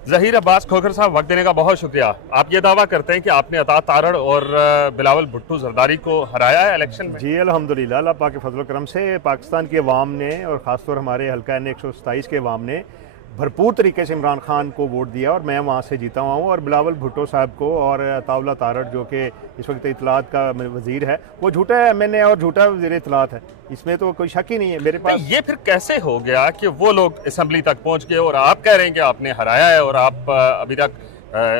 ज़हीर अब्बास खोखर साहब, वक्त देने का बहुत शुक्रिया। आप ये दावा करते हैं कि आपने अता तारड़ और बिलावल भुट्टो जरदारी को हराया है इलेक्शन में? जी अल्हम्दुलिल्लाह, अल्लाह पाक के फजल करम से पाकिस्तान की अवाम ने और ख़ासतौर हमारे हल्का N 127 के अवाम ने भरपूर तरीके से इमरान खान को वोट दिया और मैं वहाँ से जीता हुआ हूँ। और बिलावल भुट्टो साहब को और अताउल्लाह तारड़ जो कि इस वक्त इतलात का वज़ीर है, वो झूठा MNA और झूठा वज़ीर इतलात है, इसमें तो कोई शक ही नहीं है मेरे पास। ये फिर कैसे हो गया कि वो लोग असम्बली तक पहुँच गए और आप कह रहे हैं कि आपने हराया है और आप अभी तक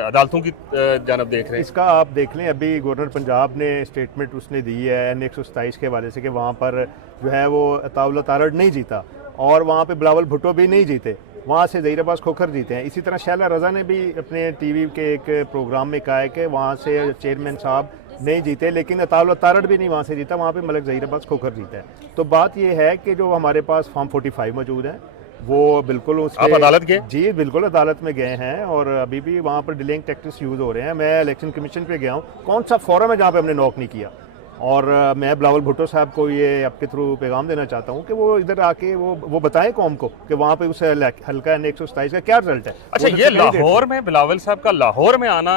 अदालतों की जानब देख रहे हैं? इसका आप देख लें, अभी गवर्नर पंजाब ने स्टेटमेंट उसने दी है N 127 के हवाले से कि वहाँ पर जो है वो अताउल्लाह तारड़ नहीं जीता और वहाँ पे बिलावल भुट्टो भी नहीं जीते, वहाँ से ज़हीर अब्बास खोखर जीते हैं। इसी तरह शैला रज़ा ने भी अपने टीवी के एक प्रोग्राम में कहा है कि वहाँ से चेयरमैन साहब नहीं जीते, लेकिन अताउल्लाह तारड़ भी नहीं वहाँ से जीता, वहाँ पे मलिक ज़हीर अब्बास खोखर जीता है। तो बात यह है कि जो हमारे पास फॉर्म 45 मौजूद है वो बिल्कुल आप अदालत गए? जी बिल्कुल अदालत में गए हैं और अभी भी वहाँ पर डिलेइंग टैक्टिक्स यूज़ हो रहे हैं। मैं इलेक्शन कमीशन पे गया हूँ, कौन सा फोरम है जहाँ पे हमने नॉक नहीं किया। और मैं बिलावल भुट्टो साहब को ये आपके थ्रू पैगाम देना चाहता हूँ कि वो इधर आके वो बताएं कौम को कि वहाँ पे उस हल्का N 127 का क्या रिजल्ट है। अच्छा, ये लाहौर में बिलावल साहब का लाहौर में आना,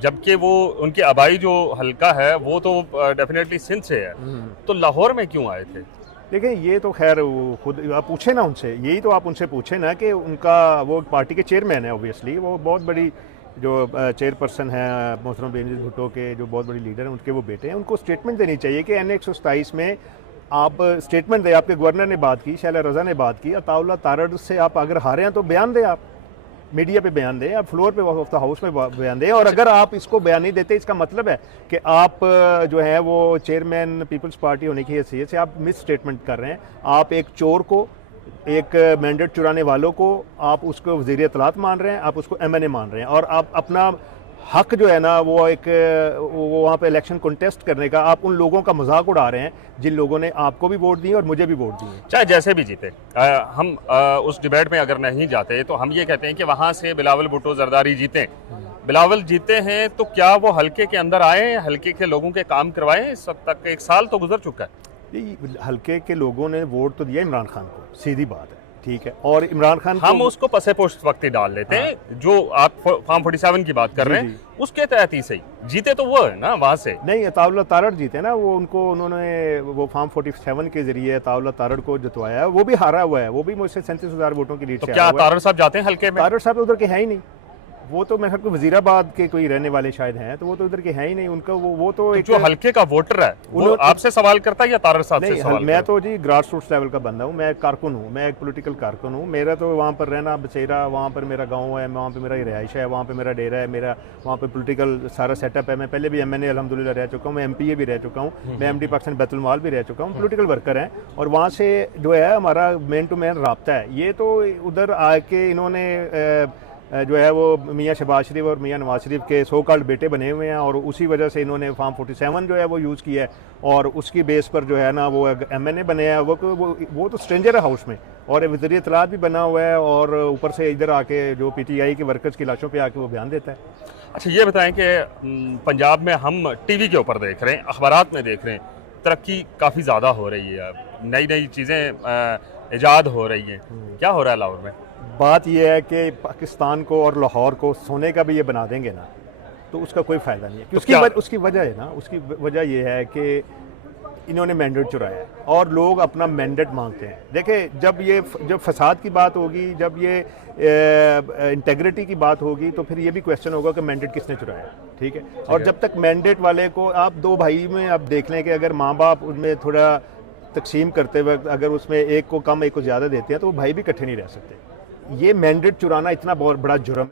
जबकि वो उनके आबाई जो हल्का है वो तो डेफिनेटली सिंध से है, तो लाहौर में क्यों आए थे? देखिए ये तो खैर खुद आप पूछे ना उनसे, यही तो आप उनसे पूछे ना कि उनका वो पार्टी के चेयरमैन है, ऑब्वियसली वो बहुत बड़ी जो चेयरपर्सन है मोहतरम बेनज़ीर भुट्टो के, जो बहुत बड़ी लीडर हैं, उनके वो बेटे हैं। उनको स्टेटमेंट देनी चाहिए कि N 127 में आप स्टेटमेंट दें। आपके गवर्नर ने बात की, शैला रज़ा ने बात की, अताउल्लाह तारड़ से आप अगर हारे हैं तो बयान दें, आप मीडिया पे बयान दें, आप फ्लोर पे ऑफ द हाउस में बयान दें। और अगर आप इसको बयान नहीं देते, इसका मतलब है कि आप जो है वो चेयरमैन पीपल्स पार्टी होने की हैसियत से आप मिस स्टेटमेंट कर रहे हैं। आप एक चोर को, एक मैंडेट चुराने वालों को आप उसको वज़ीर इत्तलात मान रहे हैं, आप उसको MNA मान रहे हैं और आप अपना हक जो है ना वो वो वहाँ पे इलेक्शन कंटेस्ट करने का आप उन लोगों का मजाक उड़ा रहे हैं जिन लोगों ने आपको भी वोट दिए और मुझे भी वोट दिए। चाहे जैसे भी जीते, हम उस डिबेट में अगर नहीं जाते तो हम ये कहते हैं कि वहाँ से बिलावल भुट्टो जरदारी जीते, बिलावल जीते हैं, तो क्या वो हल्के के अंदर आए, हल्के के लोगों के काम करवाएं? इस वक्त तक 1 साल तो गुजर चुका है। हल्के के लोगों ने वोट तो दिया इमरान खान को, सीधी बात है, ठीक है। और इमरान खान हम उसको पसे पोस्ट वक्त ही डाल लेते हैं। जो आप फॉर्म 47 की बात कर रहे हैं उसके तहत ही सही जीते तो वो है ना, वहां से नहीं। अताउल्लाह तारड़ जीते ना, वो उन्होंने वो फॉर्म 47 के जरिए अताउल्लाह तारड़ को जितवाया है, वो भी हारा हुआ है, वो भी मुझसे 37,000 वोटों की लीड से। क्या तारड़ साहब जाते हैं हल्के में? तारड़ साहब उधर के है ही नहीं, वो तो मेरे ख्याल को वजीराबाद के कोई रहने वाले शायद हैं, तो वो तो इधर के हैं ही नहीं। उनका वो तो एक जो हल्के का वोटर है वो आपसे सवाल करता है या तारड़ साहब से सवाल? मैं तो जी ग्रास रूट्स लेवल का बंदा हूँ, मैं कारकुन हूँ, मैं एक पॉलिटिकल कारकुन हूँ। मेरा तो वहाँ पर रहना बसेरा, वहाँ पर मेरा गाँव है, वहाँ पर मेरा रिहाइश है, वहाँ पर मेरा डेरा है, मेरा वहाँ पर पोलिटिकल सारा सेटअप है। मैं पहले भी MNA अल्हम्दुलिल्लाह रह चुका हूँ, मैं MPA भी रह चुका हूँ, मैं MD पाकिस्तान बैतुल माल भी रह चुका हूँ, पोलिटिकल वर्कर हैं। और वहाँ से जो है हमारा मैन टू मैन रब्ता है। ये तो उधर आके इन्होंने जो है वो मियाँ शहबाज शरीफ और मियाँ नवाज शरीफ के सो कॉल्ड बेटे बने हुए हैं और उसी वजह से इन्होंने फॉर्म 47 जो है वो यूज़ किया है और उसकी बेस पर जो है ना वो MNA बने हैं। वो तो स्ट्रेंजर है हाउस में और वज़ीर इत्तलात भी बना हुआ है और ऊपर से इधर आके जो PTI के वर्कर्स की लाशों पे आके वो बयान देता है। अच्छा, ये बताएं कि पंजाब में हम टीवी के ऊपर देख रहे हैं, अखबारात में देख रहे हैं, तरक्की काफ़ी ज़्यादा हो रही है, नई नई चीज़ें ईजाद हो रही हैं, क्या हो रहा है लाहौर में? बात यह है कि पाकिस्तान को और लाहौर को सोने का भी ये बना देंगे ना तो उसका कोई फ़ायदा नहीं है। तो उसकी वजह है ना, उसकी वजह यह है कि इन्होंने मैंडेट चुराया है और लोग अपना मैंडेट मांगते हैं। देखिए जब फसाद की बात होगी, जब ये इंटेग्रिटी की बात होगी तो फिर ये भी क्वेश्चन होगा कि मैंडेट किसने चुराया, ठीक है। और जब तक मैंडेट वाले को आप दो भाई में आप देख लें कि अगर माँ बाप उनमें थोड़ा तकसीम करते वक्त अगर उसमें एक को कम एक को ज़्यादा देते हैं तो वो भाई भी इकट्ठे नहीं रह सकते। ये मैंडेट चुराना इतना बहुत बड़ा जुर्म है।